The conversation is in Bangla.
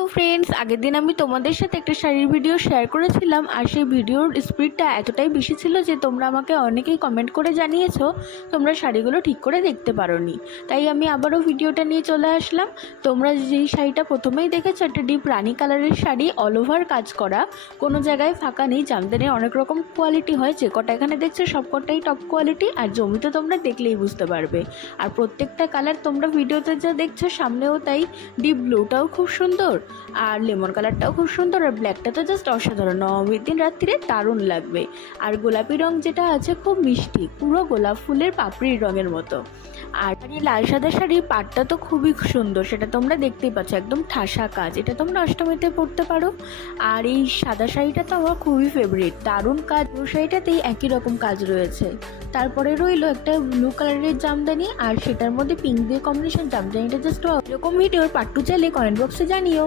হ্যালো ফ্রেন্ডস, আগের দিন আমি তোমাদের সাথে একটা শাড়ির ভিডিও শেয়ার করেছিলাম। আর সেই ভিডিওর স্পিডটা এতটাই বেশি ছিল যে তোমরা আমাকে অনেকেই কমেন্ট করে জানিয়েছো তোমরা শাড়িগুলো ঠিক করে দেখতে পারোনি। তাই আমি আবারও ভিডিওটা নিয়ে চলে আসলাম। তোমরা যেই শাড়িটা প্রথমেই দেখেছো, একটা ডিপ রানি কালারের শাড়ি, অল ওভার কাজ করা, কোনো জায়গায় ফাঁকা নেই। জামদানির অনেক রকম কোয়ালিটি হয়, যে কটা এখানে দেখছো সব কটাই টপ কোয়ালিটি, আর জমিতে তোমরা দেখলেই বুঝতে পারবে। আর প্রত্যেকটা কালার তোমরা ভিডিওতে যা দেখছো সামনেও তাই। ডিপ ব্লুটাও খুব সুন্দর, আর লেমন কালারটাও খুব সুন্দর, আর ব্ল্যাকটা তো জাস্ট অসাধারণ। নবমীর দিন রাত্রিরে দারুণ লাগবে। আর গোলাপি রং যেটা আছে খুব মিষ্টি, পুরো গোলাপ ফুলের পাপড়ির রঙের মতো। আর এই লাল সাদা শাড়ির পাটটা তো খুবই সুন্দর, সেটা তোমরা দেখতেই পাচ্ছ, একদম ঠাসা কাজ। এটা তোমরা অষ্টমীতে পরতে পারো। আর এই সাদা শাড়িটা তো আমার খুবই ফেভারিট, দারুণ কাজ। পুরো শাড়িটাতেই একই রকম কাজ রয়েছে। তারপরে রইলো একটা ব্লু কালারের জামদানি, আর সেটার মধ্যে পিঙ্ক দিয়ে কম্বিনেশন। জামদানিটা জাস্ট এরকম ভিডিওর পার্ট 2 চাইলে কমেন্ট বক্সে জানিও।